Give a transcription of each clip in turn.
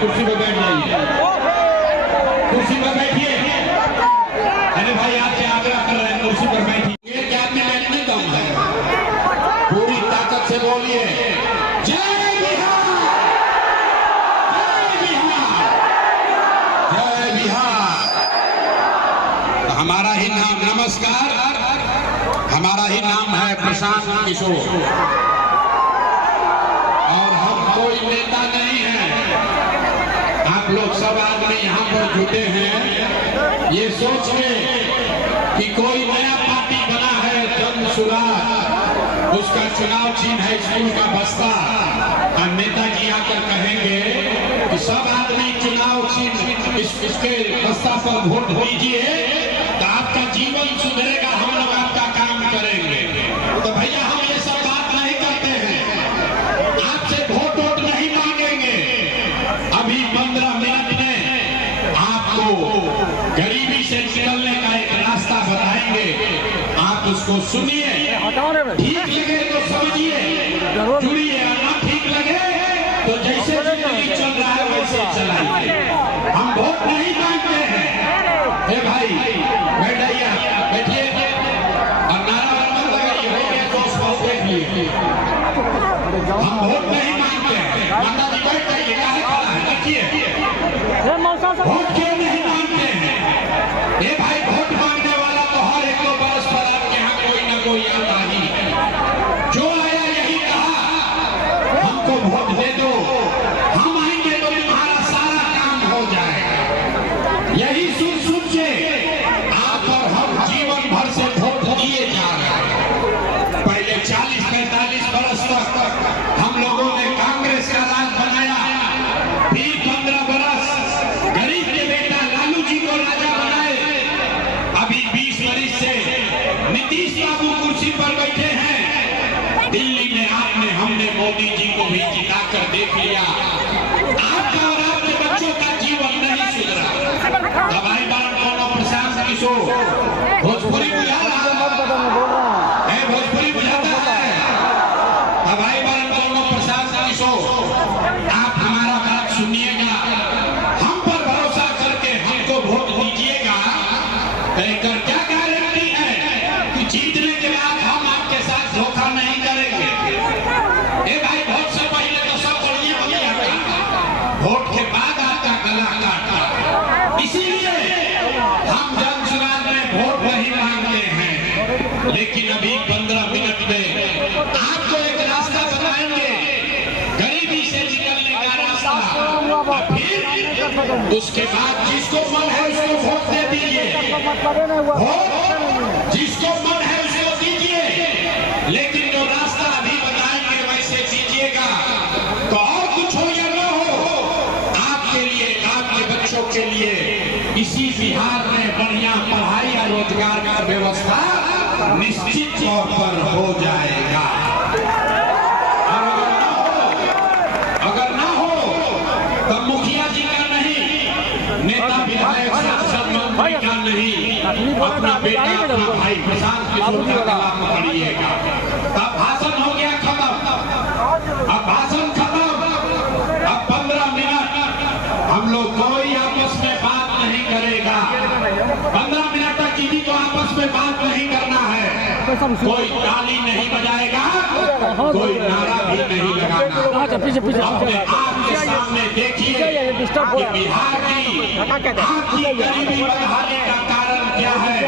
कुर्सी पर बैठ जाइए, कुर्सी पर बैठिए। अरे भाई आपसे आग्रह कर रहे हैं, कुर्सी पर बैठिए। ये क्या मिनट में दम है? पूरी ताकत से बोलिए जय बिहार, जय बिहार, जय बिहार। हमारा ही नाम, नमस्कार, हमारा ही नाम है प्रशांत किशोर और हम कोई नेता नहीं है। आप लोग सब आदमी यहाँ पर जुटे हैं ये सोच के कि कोई नया पार्टी बना है जन सुराज, उसका चुनाव चिन्ह है स्कूल का बस्ता, और नेताजी आकर कहेंगे कि सब आदमी चुनाव चिन्ह इसके बस्ता पर वोट दीजिए तो आपका जीवन सुधरेगा, हम लोग आपका काम करेंगे। तो भैया हम ये सब बात नहीं करते हैं, आपसे वोट नहीं मांगेंगे। अभी 15 मिनट में आपको गरीबी से निकलने का एक रास्ता बताएंगे, आप उसको सुनिए, ठीक लगे तो समझिए, जुड़िए, और ना ठीक लगे तो जैसे जिंदगी चल रहा है वैसे चलाइए। हम वोट नहीं मांगते हैं। हे भाई बैठिए, बैठिए और नारा मत लगाइए, हो गया तो उसको देख लीजिए। हम वोट नहीं मांगते हैं। माता जी बैठ जाइए, काहे खड़ा है, देखिए वोट क्यों नहीं मांगते हैं? ये भाई वोट मांगने वाला तो हर एक 2 बरस पर आपके यहाँ कोई ना कोई आता ही है। जो आया यही कहा हमको वोट दे दो, हम आएंगे तो तुम्हारा सारा काम हो जाएगा। यही सुन सुन के आप और हम जीवन भर से वोट दिए जा रहे हैं। पहले 40-45 बरस तक हम लोगों ने कांग्रेस का राज बनाया, फिर 15 बरस गरीब के बेटा लालू जी को राजा बनाए, अभी 20 बरस से नीतीश बाबू कुर्सी पर बैठे हैं। दिल्ली में आपने हमने मोदी जी को भी जिता कर देख लिया, आपका और आपके बच्चों का जीवन नहीं सुधरा। हमारे बार कोनो प्रशांत किशोर भोजपुरी बुझा रहा है, भोजपुरी बुझाता है। हमारे बार कोनो प्रशांत किशोर, आप हमारा बात सुनिएगा, हम पर भरोसा करके हमको वोट दीजिएगा। कहकर क्या गारंटी है कि जीतने के बाद हम आपके साथ धोखा नहीं करेंगे? ए भाई वोट से पहले तो सब बढ़िया बढ़िया था, वोट के बाद आपका गला काटा। इसीलिए हम जन सुराज में वोट नहीं मांगते हैं, लेकिन अभी 15 मिनट में आपको एक रास्ता बताएंगे, गरीबी से निकलने का रास्ता। फिर उसके बाद जिसको मन है उसको वोट दे दीजिए, जिसको मन है उसको दीजिए, लेकिन जो रास्ता अभी बताएंगे वैसे दीजिएगा। तो और कुछ हो या न हो, आपके लिए, आपके बच्चों के लिए इसी बिहार में बढ़िया पढ़ाई या रोजगार का व्यवस्था निश्चित तौर पर हो जाएगा। अगर ना हो तब मुखिया जी का नहीं, नेता विधायक सांसद मंत्री का नहीं, अपना बेटा अपना भाई प्रशांत किशोर का गला पकड़िएगा। अब भाषण हो गया खत्म, अब भाषण खत्म, अब 15 मिनट हम लोग कोई आपस में बात नहीं करेगा। 15 मिनट तक किसी को आपस में बात नहीं करना है, कोई ताली नहीं बजाएगा, कोई नारा भी नहीं लगाना। अपने आप के सामने देखिए कि बिहार की गरीबी बढ़ाने का कारण क्या है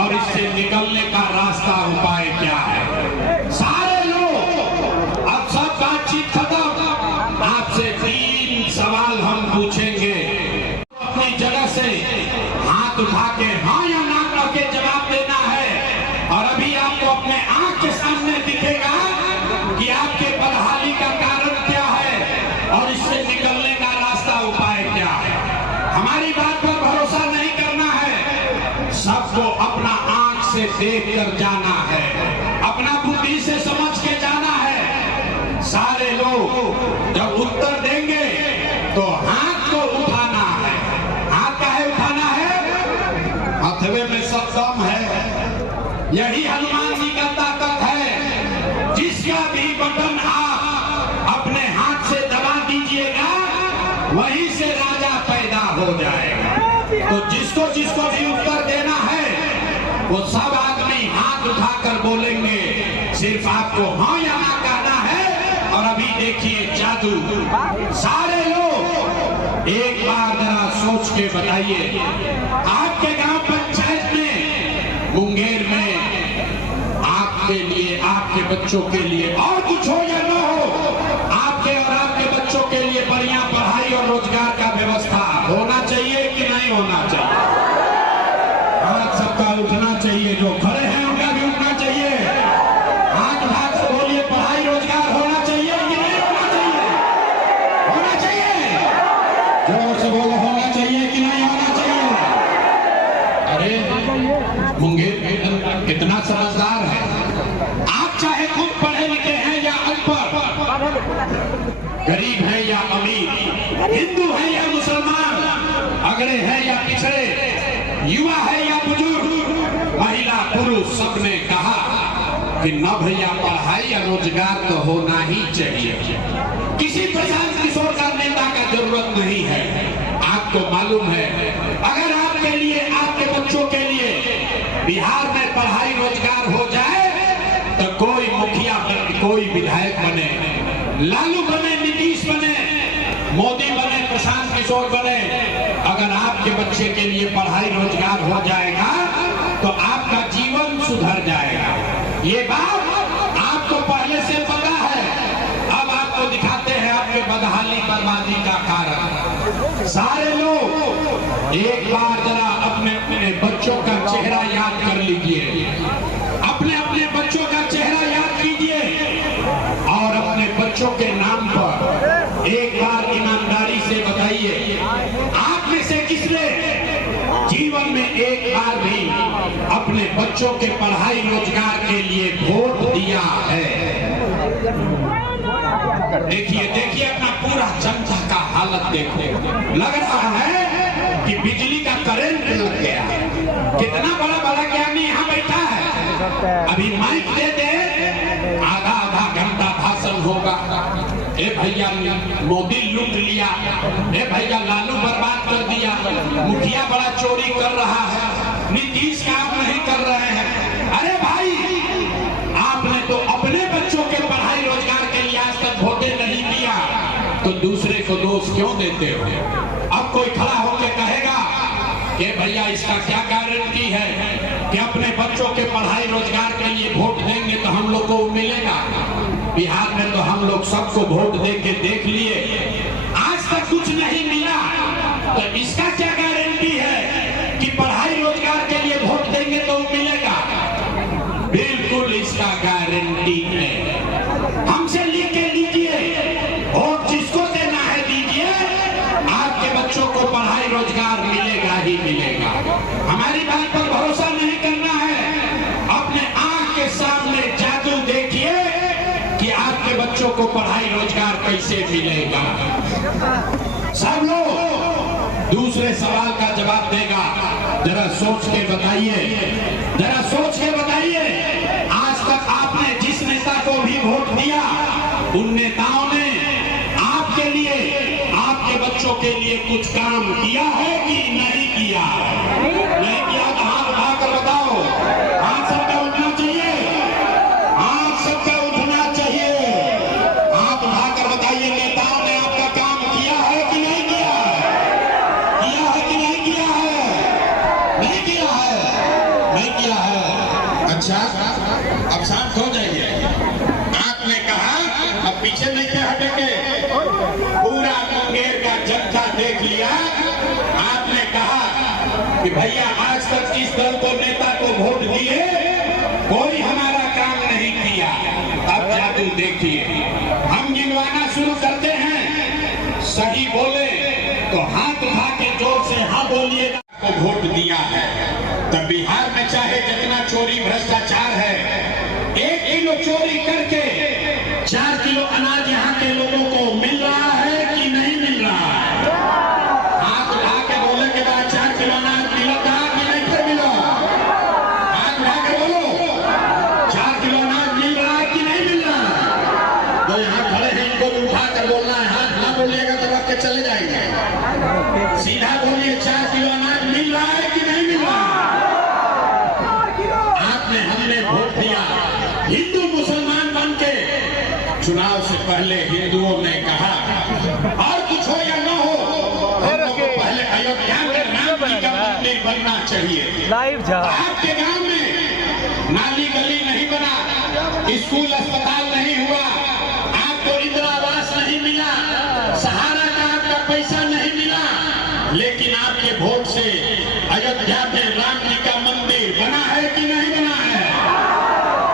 और इससे निकलने का रास्ता, उपाय क्या है। सारे लोग अब सब बातचीत खत्म, आपसे 3 सवाल हम पूछेंगे। अपनी जगह से हाथ उठा के हाँ या ना करके जवाब देना है, और अभी आपको अपने आंख के सामने दिखेगा कि आपके बदहाली का कारण क्या है और इससे निकलने का रास्ता, उपाय क्या है। हमारी बात पर भरोसा नहीं करना है, सबको अपना आंख से देख कर जाना है, अपना बुद्धि से समझ के जाना है। सारे लोग जब उत्तर देंगे तो हाथ को उठाना है। हाथ काहे उठाना है? हथवे में सब दम है, यही हनुमान जी का ताकत है। जिसका भी बटन आप अपने हाथ से दबा दीजिएगा वहीं से राजा पैदा हो जाएगा। तो जिसको जिसको भी उत्तर देना है वो सब आदमी हाथ उठाकर बोलेंगे, सिर्फ आपको हाँ या ना कहना है। और अभी देखिए जादू, सारे लोग एक बार जरा सोच के बताइए, आपके गांव पंचायत में मुंगेर में आपके लिए, आपके बच्चों के लिए और कुछ हो या न हो, आपके और आपके बच्चों के लिए बढ़िया पढ़ाई और रोजगार का व्यवस्था होना चाहिए कि नहीं होना चाहिए? हाथ सबका उठना चाहिए, जो खड़े हैं उनका भी उठना चाहिए। हाथ उठाकर बोलिए, पढ़ाई रोजगार होना चाहिए कि नहीं होना चाहिए? होना चाहिए। जोर से बोलो, होना चाहिए कि नहीं होना चाहिए? अरे मुंगेर कितना समझदार है। आप चाहे खुद पढ़े लिखे हैं या अनपढ़, गरीब है या अमीर, हिंदू है या मुसलमान, अगड़े है या पिछड़े, युवा है या बुजुर्ग, महिला पुरुष, सबने कहा कि न भैया पढ़ाई या रोजगार तो होना ही चाहिए। किसी प्रशांत किशोर का नेता का जरूरत नहीं है। आपको मालूम है, अगर आपके लिए, आपके बच्चों के लिए बिहार में पढ़ाई रोजगार हो जाए तो कोई मुखिया बने, कोई विधायक बने, लालू बने, नीतीश बने, मोदी बने, प्रशांत किशोर बने, अगर आपके बच्चे के लिए पढ़ाई रोजगार हो जाएगा तो आपका जीवन सुधर जाएगा। ये बात आपको पहले से पता है। अब आपको दिखाते हैं आपके बदहाली बर्बादी का कारण। सारे लोग एक बार जरा अपने अपने बच्चों का चेहरा याद कर लीजिए, अपने अपने बच्चों का चेहरा याद कीजिए और अपने बच्चों के नाम पर एक बार ईमानदारी से बताइए, आप में से किसने जीवन में एक बार भी अपने बच्चों के पढ़ाई रोजगार के लिए वोट दिया है? देखिए देखिए अपना पूरा जनता का हालत देखो। लग रहा है कि बिजली का करंट लग गया। कितना बड़ा बड़ा ज्ञानी यहाँ बैठा है, अभी माइक दे दे, आधा आधा घंटा भाषण होगा। ए भैया मोदी लूट लिया, ए भैया लालू बर्बाद कर दिया, मुखिया बड़ा चोरी कर रहा है, नीतीश काम नहीं कर रहे हैं। अरे भाई, आपने तो अपने बच्चों के पढ़ाई रोजगार के लिए आज तक वोटे नहीं दिया, तो दूसरे को दोष क्यों देते हो? अब कोई खड़ा होकर कहेगा कि भैया इसका क्या गारंटी है कि अपने बच्चों के पढ़ाई रोजगार के लिए वोट देंगे तो हम लोग को मिलेगा? बिहार में तो हम लोग सबको वोट दे के देख लिए, आज तक कुछ नहीं मिला, तो इसका क्या गारंटी है कि पढ़ाई रोजगार के लिए वोट देंगे तो मिलेगा? बिल्कुल इसका गारंटी है। हमसे लिख के लीजिए, वोट जिसको देना है दीजिए, आपके बच्चों को पढ़ाई रोजगार मिलेगा ही मिलेगा। हमारी बात पर भरोसा नहीं करना है, अपने आंख के सामने जादू देखिए कि आपके बच्चों को पढ़ाई रोजगार कैसे मिलेगा। सब लोग दूसरे सवाल का जवाब देगा, जरा सोच के बताइए, जरा सोच के बताइए, आज तक आपने जिस नेता को भी वोट दिया, उन नेताओं ने आपके लिए, आपके बच्चों के लिए कुछ काम किया है कि नहीं किया? नहीं किया तो हाथ उठाकर बताओ। हाथ सबका उठना चाहिए, हाथ सबका उठना चाहिए। हाथ उठाकर बताइए, नेताओं ने आपका काम किया है कि नहीं किया? किया है कि नहीं किया है? नहीं किया है, नहीं किया है। अच्छा, अब शांत हो जाइए। आपने कहा, अब पीछे नहीं क्या हटेंगे, पूरा मुंगेर का जनता देख लिया। आपने कहा कि भैया आज तक जिस दल को, नेता को वोट दिए, कोई हमारा काम नहीं किया। अब जादू देखिए, हम गिनवाना शुरू करते हैं, सही बोले तो हाथ उठा के जोर से हाँ बोलिए को वोट दिया है। तब बिहार में चाहे जितना चोरी भ्रष्टाचार है, 1 किलो चोरी करके 4 किलो अनाज यहाँ के लोगों को मिल रहा है कि नहीं मिल रहा है? हाथ उठा के बोले के बाद 4 किलो अनाज मिला था कि नहीं मिला? हाथ उठा के बोलो, 4 किलो अनाज मिल रहा है कि नहीं मिल रहा? तो यहाँ खड़े हैं, इनको भी उठा कर बोलना है, हाथ बोलिएगा तो रख के चले जाएंगे। सीधा बोलिए 4 किलो अनाज मिल रहा है कि नहीं मिल रहा? आपने हमने वोट दिया हिंदू मुसलमान बन के। चुनाव से पहले हिंदुओं ने कहा और कुछ हो या न हो, हमलों को पहले अयोध्या में राम जी का मंदिर बनना चाहिए। आपके गांव में नाली गली नहीं बना, स्कूल अस्पताल नहीं हुआ, आपको इंदिरा आवास नहीं मिला, सहारा का आपका पैसा नहीं मिला, लेकिन आपके वोट से अयोध्या में राम जी का मंदिर बना है कि नहीं बना है?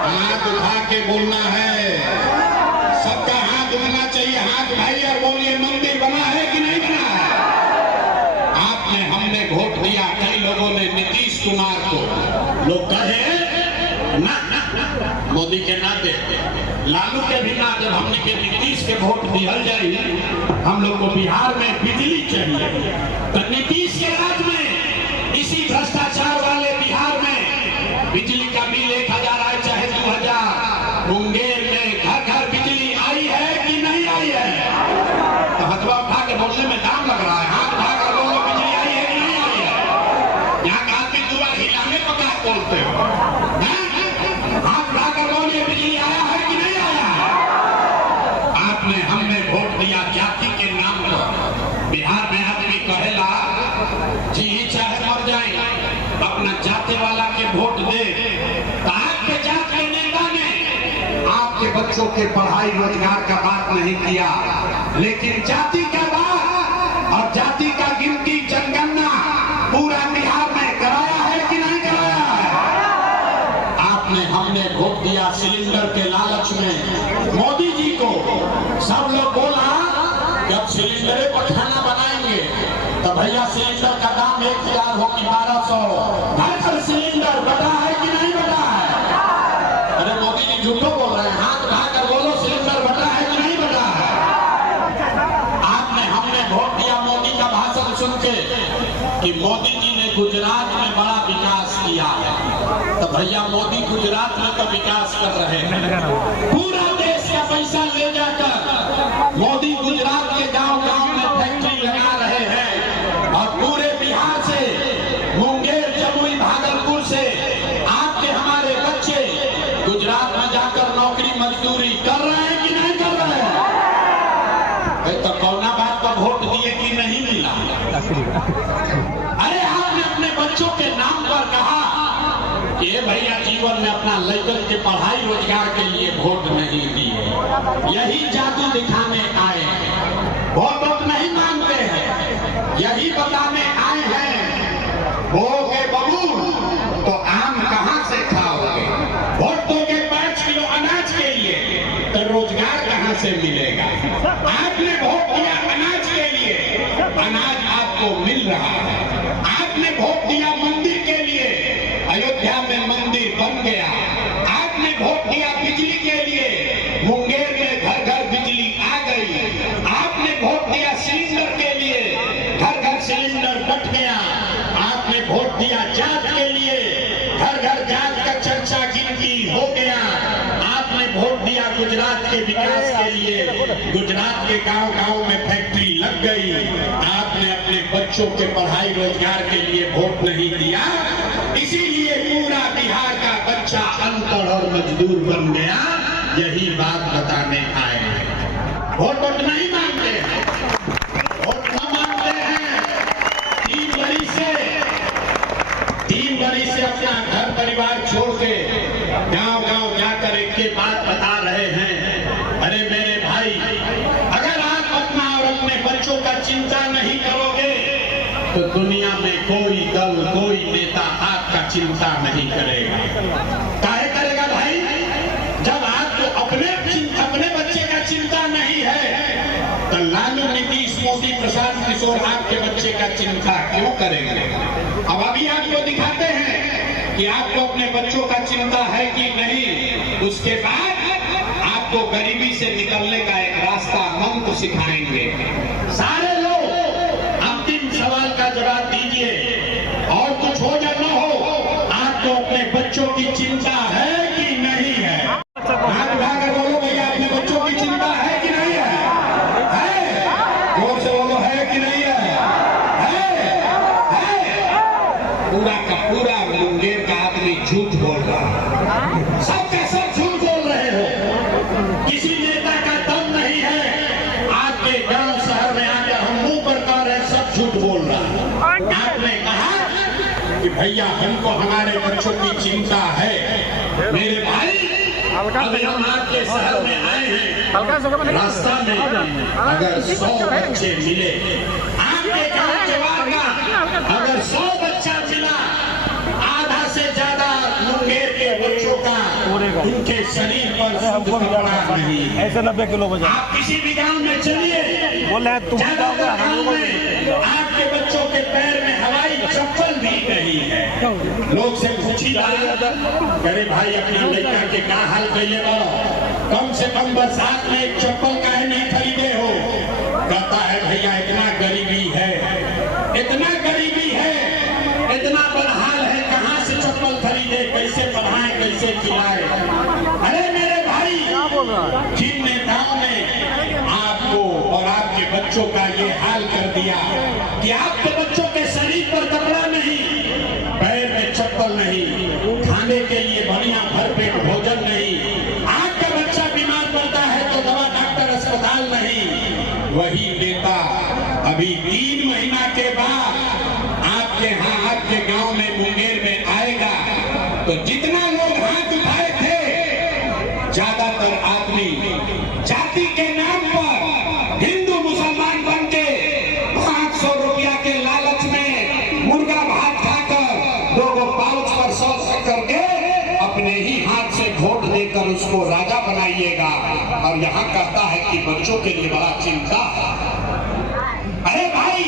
हाथ उठा के बोलना है, सबका हाथ उठना चाहिए। हाथ भाई और बोलिए मंदिर बना है कि नहीं बना है? आपने हमने वोट दिया, कई लोगों ने नीतीश कुमार को, लोग कहे ना मोदी के ना दे, लालू के भी ना, जब हमने के नीतीश के वोट दिहल जाए, हम लोग को बिहार में बिजली चाहिए, तो नीतीश के राज में इसी भ्रष्टाचार वाले बिहार में बिजली का बिल 1000 आए चाहे 2000, मुंगेर में घर घर बिजली आई है कि नहीं आई है? तो हथवा उठा के बोलने में दाम लग रहा है। हाथ उठा कर बोलो बिजली आई है कि नहीं आई है? यहाँ का आदमी दुआ हिलाने को क्या बोलते हो? हाथ उठा कर बोलिए बिजली आया है कि नहीं आया है? आपने हमने वोट दिया जाति के नाम पर। बिहार में आदमी कहेला जी चाहे मर जाए, अपना जाति वाला के वोट दे। आपके जात के नेता ने आपके बच्चों के पढ़ाई रोजगार का बात नहीं किया, लेकिन जाति का बात और जाति का गिनती जनगणना पूरा बिहार में कराया है कि नहीं कराया है? आपने हमने वोट दिया सिलेंडर के लालच में मोदी जी को। सब लोग बोला जब सिलेंडर पर खाना बनाएंगे तो भैया सिलेंडर का दाम 1000 हो कि 1200, घर पर सिलेंडर बता है कि नहीं बता है? अरे मोदी जी झूठो बोल रहे हैं, हाथ उठाकर बोलो सिलेंडर बता है कि नहीं बता है? आपने हमने वोट दिया मोदी का भाषण सुन के कि मोदी जी ने गुजरात में बड़ा विकास किया है, तो भैया मोदी गुजरात में तो विकास कर रहे हैं। पूरा देश का पैसा ले जाकर मोदी गुजरात के गांव-गांव में फैक्ट्री लगा रहे हैं और पूरे बिहार से, मुंगेर, जमुई, भागलपुर से आपके हमारे बच्चे गुजरात में जाकर नौकरी मजदूरी कर रहे हैं कि नहीं कर रहे हैं? तो कौना बात पर वोट दिए कि नहीं मिला? अरे आपने अपने बच्चों के नाम पर कहा ये भैया जीवन में अपना लड़कन के पढ़ाई रोजगार के लिए वोट नहीं दिए, यही जादू दिखाने आए हैं। वोट नहीं मांगते हैं, यही बताने आए हैं बोगे बबूल तो आम कहां से खाओगे? वोट दोगे 5 किलो अनाज के लिए तो रोजगार कहां से मिलेगा? आपने वोट दिया अनाज के लिए, अनाज आपको मिल रहा है। आपने वोट दिया मंदिर के लिए, अयोध्या में मंदिर बन गया। आपने वोट दिया बिजली के लिए, मुंगेर में घर घर बिजली आ गई। आपने वोट दिया सिलेंडर के लिए, घर घर सिलेंडर बट गया। आपने वोट दिया जात के लिए, घर घर जात का चर्चा गिनती हो गया। आपने वोट दिया गुजरात के विकास के लिए, गुजरात के गांव-गांव में फैक्ट्री लग गई। आपने अपने बच्चों के पढ़ाई रोजगार के लिए वोट नहीं दिया, इसीलिए पूरा बिहार का बच्चा अनपढ़ और मजदूर बन गया। यही बात बताने आए हैं। वोट नहीं मांगते हैं, वोट न मांगते हैं। 3 बरी से अपना घर परिवार छोड़ के गांव-गांव जाकर एक के बात बता रहे हैं। अरे मेरे भाई, अगर आप अपना और अपने बच्चों का चिंता नहीं करोगे तो दुनिया में कोई दल, कोई नेता आपका चिंता नहीं करेगा। काहे करेगा भाई? जब आपको अपने बच्चे का चिंता नहीं है तो लालू, नीतीश, मोदी, प्रशांत किशोर आपके बच्चे का चिंता क्यों करेंगे? अब अभी आपको दिखाते हैं कि आपको अपने बच्चों का चिंता है कि नहीं। उसके बाद आपको गरीबी से निकलने का एक रास्ता मंत्र सिखाएंगे। सारे लोग अंतिम सवाल का जवाब दीजिए, और कुछ हो या न हो, आपको अपने बच्चों की चिंता है कि नहीं है? हाथ उठाकर बोलो भैया, अपने बच्चों की चिंता है कि नहीं है? आपने कहा कि भैया हमको हमारे बच्चों की चिंता है। मेरे भाई अभी हम आपके शहर में आए हैं, रास्ता में अगर 100 बच्चे मिले, आपके गांव के बाद का अगर 100 बच्चा मिला, आधा से ज्यादा मुंगेर के बच्चों का उनके शरीर पर कपड़ा नहीं है। ऐसे 90 किलो बचा। आप किसी भी गांव में चलिए, बोले तुम आपके बच्चों के पैर में हवाई चप्पल भी नहीं है। लोग से पूछी अरे भाई अपना लड़का के क्या हाल करिए, कम से कम बरसात में एक चप्पल काहे नहीं खरीदे हो? कहता है भैया इतना गरीबी है, इतना गरीबी है, इतना बदहाल है, कहाँ से चप्पल खरीदे, कैसे पढ़ाएं, कैसे खिलाए? अरे मेरे भाई, जिन नेताओं ने आपको और आपके बच्चों का ये हाल कर दिया कि आपके बच्चों के शरीर पर कपड़ा नहीं, पैर में चप्पल नहीं, खाने के लिए बढ़िया भरपेट भोजन नहीं, आपका बच्चा बीमार पड़ता है तो दवा डॉक्टर अस्पताल नहीं, वही नेता अभी 3 महीना के बाद आपके यहाँ आपके गांव में मुंगेर में आएगा तो जितना लोग हाथ उठाए थे, ज्यादातर आदमी जाति के नाम पर हिंदू मुसलमान बन के 500 रुपया के लालच में मुर्गा भात खाकर 2 पाउच पर 100 करके अपने ही हाथ से वोट देकर उसको राजा बनाइएगा और यहाँ कहता है कि बच्चों के लिए बड़ा चिंता है। अरे भाई,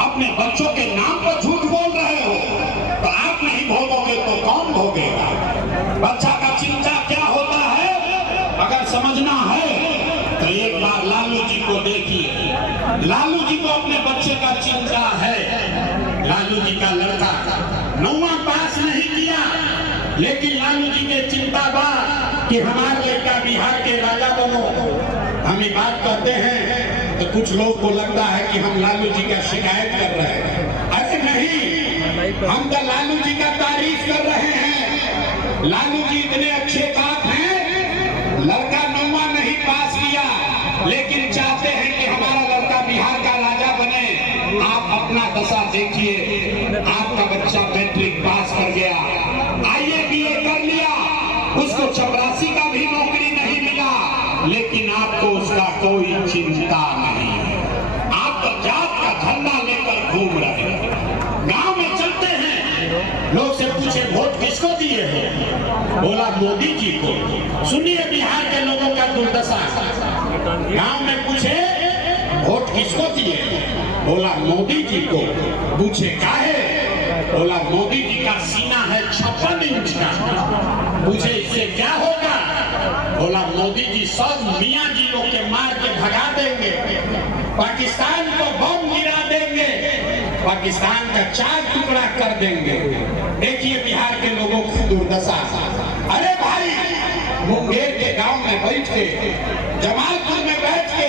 अपने बच्चों के नाम पर झूठ बोल रहे हो तो आप नहीं भोगोगे तो कौन भोगेगा? बच्चा का चिंता क्या होता है अगर समझना है तो एक बार लालू जी को देखिए। लालू जी को अपने बच्चे का चिंता है। लालू जी का लड़का 9वां पास नहीं किया, लेकिन लालू जी के चिंता बा कि हमारा लड़का बिहार के राजा बनो। हम ये बात कहते हैं तो कुछ लोग को लगता है कि हम लालू जी का शिकायत कर रहे हैं। अरे नहीं, हम तो लालू जी का तारीफ कर रहे हैं। लालू जी इतने अच्छे बात हैं, लड़का 9वां नहीं पास किया लेकिन चाहते हैं कि हमारा लड़का बिहार का राजा बने। आप अपना दशा देखिए, आपका बच्चा मैट्रिक पास कर गया, IAA BA कर लिया, उसको चपरासी का भी नौकरी नहीं मिला, लेकिन आपको उसका कोई चिंता नहीं। आप तो जात का झंडा लेकर घूम रहे हैं। गांव में चलते हैं, लोग से पूछे वोट किसको दिए हो? बोला मोदी जी को। सुनिए बिहार के लोगों का दुर्दशा। गांव में पूछे वोट किसको दिए? बोला मोदी जी को। पूछे काहे? बोला मोदी जी का सीना है 56 इंच का। पूछे इससे क्या होगा? बोला मोदी जी सब मियां जी लोग के मार के भगा देंगे, पाकिस्तान को बम गिरा देंगे, पाकिस्तान का 4 टुकड़ा कर देंगे। देखिए बिहार के लोगों की दुर्दशा। अरे भाई, मुंगेर के गांव में बैठ के, जमालपुर में बैठ के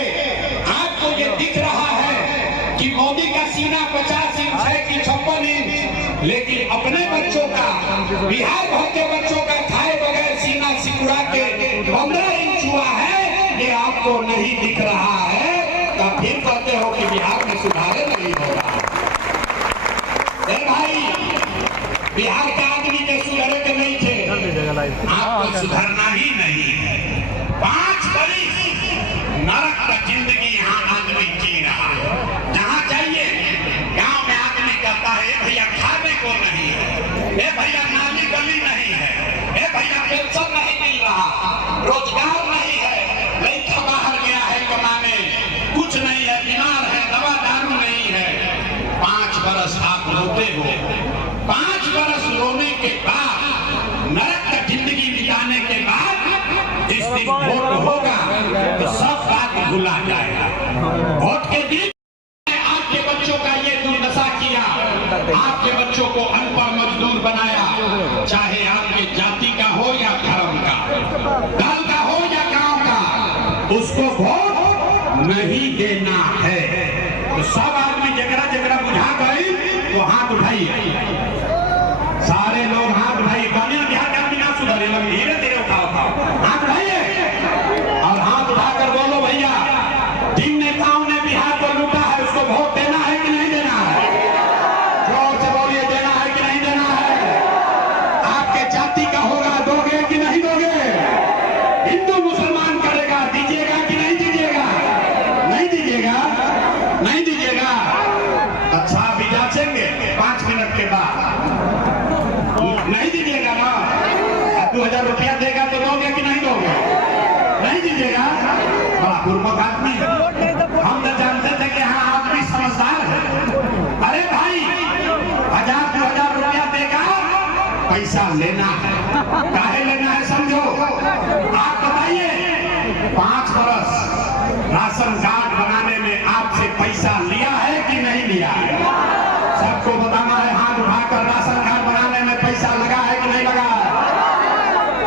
आपको ये दिख रहा है कि मोदी का सीना 50 इंच है कि 56 इंच, लेकिन अपने बच्चों का, बिहार भर के बच्चों का खाए बगैर सीना सिकुड़ा के 15 इंच हुआ है, ये आपको नहीं दिख रहा है। तो फिर कहते हो कि बिहार में सुधार नहीं हो रहा। भाई, बिहार के आदमी के सुधरे के नहीं थे, आपको सुधरना ही नहीं है। 5 बरिस नरक का जिंदगी यहाँ आदमी जी रहा है। जहाँ जाइए गांव में आदमी कहता है भैया खाने को नहीं है, भैया नाली गली नहीं है, भैया पेंशन नहीं मिल रहा, रोजगार नहीं है, लड़का बाहर गया है कमाने, कुछ नहीं है, बीमार है, दवा दारू नहीं है। 5 बरस आप रोते हो। 5 बरस रोने के बाद, नरक का जिंदगी बिताने के बाद जिस दिन वोट होगा तो सब बात भुला जाएगा। वोट के दिन आपके बच्चों का ये दुर्दशा किया, आपके बच्चों को अनपढ़ मजदूर बनाया, चाहे आपके जाति का हो या धर्म का, दल का हो या गांव का, उसको वोट नहीं देना है। तो सब आदमी जगरा जगरा बुझा गई तो हाथ उठाइए, सारे लोग हाथ उठाइए। बिहार का आदमी ना सुधरे, धीरे धीरे उठाओ हाथ उठाइए और हाथ उठाकर बोलो भैया, जिन नेताओं ने बिहार को लूटा है उसको वोट देना है कि नहीं देना है? बुर्बक आदमी है। हम तो जानते थे कि हाँ आदमी समझदार है। अरे भाई 1000-2000 रुपया देगा, पैसा लेना है। काहे लेना है समझो। आप बताइए 5 बरस राशन कार्ड बनाने में आपसे पैसा लिया है कि नहीं लिया है? सबको बताना है हाथ उठाकर, राशन कार्ड बनाने में पैसा लगा है कि नहीं लगा है?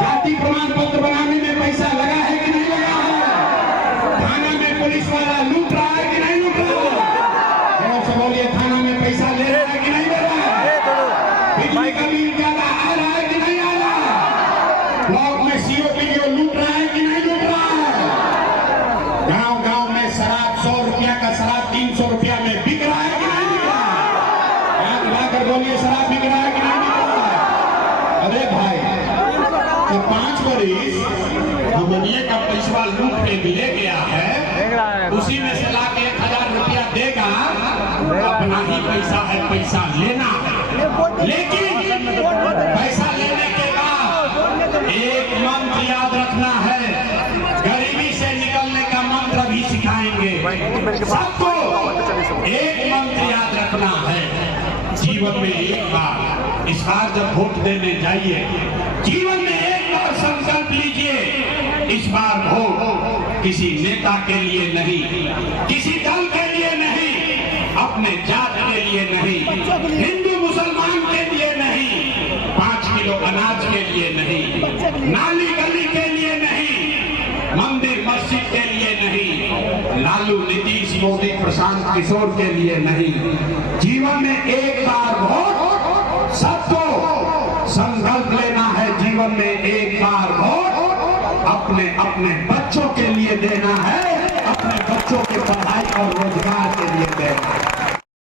जाति प्रमाण पत्र बनाने में पैसा लगा है कि नहीं लगा है? थाना में पुलिस वाला लूट रहा है कि नहीं लूट रहा है? जरा से बोलिए, थाना में पैसा ले रहा है कि नहीं ले रहा है? बिजली का बिल ज्यादा आ रहा है कि नहीं आ रहा है? ब्लॉक में सीओ लूट रहा है कि नहीं लूट रहा है? गांव गांव में शराब 100 रुपया का शराब 300 रुपया में बिक रहा है कि नहीं बिक रहा है? हाथ उठाकर बोलिए, शराब बिक रहा है कि नहीं बिक रहा है? अरे भाई, तो 5 बरिस हमनिए का पैसा लूट के ले गया है, उसी में से ला के 1000 रुपया देगा, अपना ही पैसा है, पैसा लेना है। लेकिन पैसा लेने के बाद एक मंत्र याद रखना है, गरीबी से निकलने का मंत्र भी सिखाएंगे सबको। एक मंत्र याद रखना है जीवन में एक बार, इस बार जब वोट देने जाइए, जीवन में एक बार संकल्प लीजिए, इस बार वोट किसी नेता के लिए नहीं, किसी दल के लिए नहीं, अपने जात के लिए नहीं, हिंदू मुसलमान के लिए नहीं, 5 किलो अनाज के लिए नहीं, नाली गली के लिए नहीं, मंदिर मस्जिद के लिए नहीं, लालू नीतीश मोदी प्रशांत किशोर के लिए नहीं। जीवन में एक बार वोट, सबको संकल्प लेना है, जीवन में एक बार वोट अपने अपने बच्चों के लिए देना है, अपने बच्चों की पढ़ाई और रोजगार के लिए देना है।